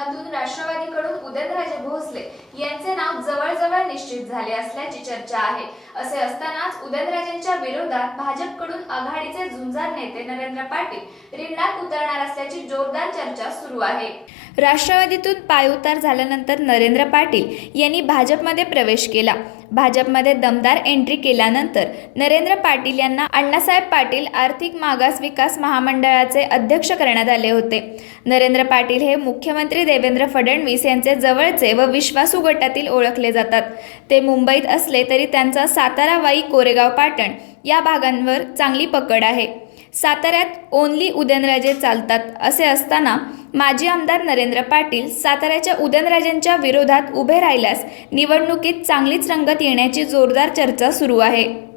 संघातून राष्ट्रवादीकडून उदयनराजे भोसले यांचे नाव जवळजवळ निश्चित झाले असल्याची चर्चा आहे. असे असतानाच उदयनराजेंच्या विरोधात भाजपकडून आघाडीचे झुंजार नेते नरेंद्र पाटील रिंगणात उतरणार असल्याची जोरदार चर्चा सुरू आहे. राष्ट्रवादीतून पायउतार झाल्यानंतर नरेंद्र पाटील यांनी भाजपमध्ये प्रवेश केला. भाजपमध्ये दमदार एंट्री केल्यानंतर नरेंद्र पाटील यांना अण्णासाहेब पाटील आर्थिक मागास विकास महामंडळाचे अध्यक्ष करण्यात आले होते. नरेंद्र पाटील हे मुख्यमंत्री देवेंद्र फडणवीस यांचे जवळचे व विश्वासू गटातील ओळखले जातात. ते मुंबईत असले तरी त्यांचा सातारा वाई कोरेगाव पाटण या भागांवर चांगली पकड आहे. साताऱ्यात ओनली उदयनराजे चालतात असे असताना माजी आमदार नरेंद्र पाटील साताऱ्याच्या उदयनराजेंच्या विरोधात उभे राहिल्यास निवडणुकीत चांगलीच रंगत येण्याची जोरदार चर्चा सुरू आहे.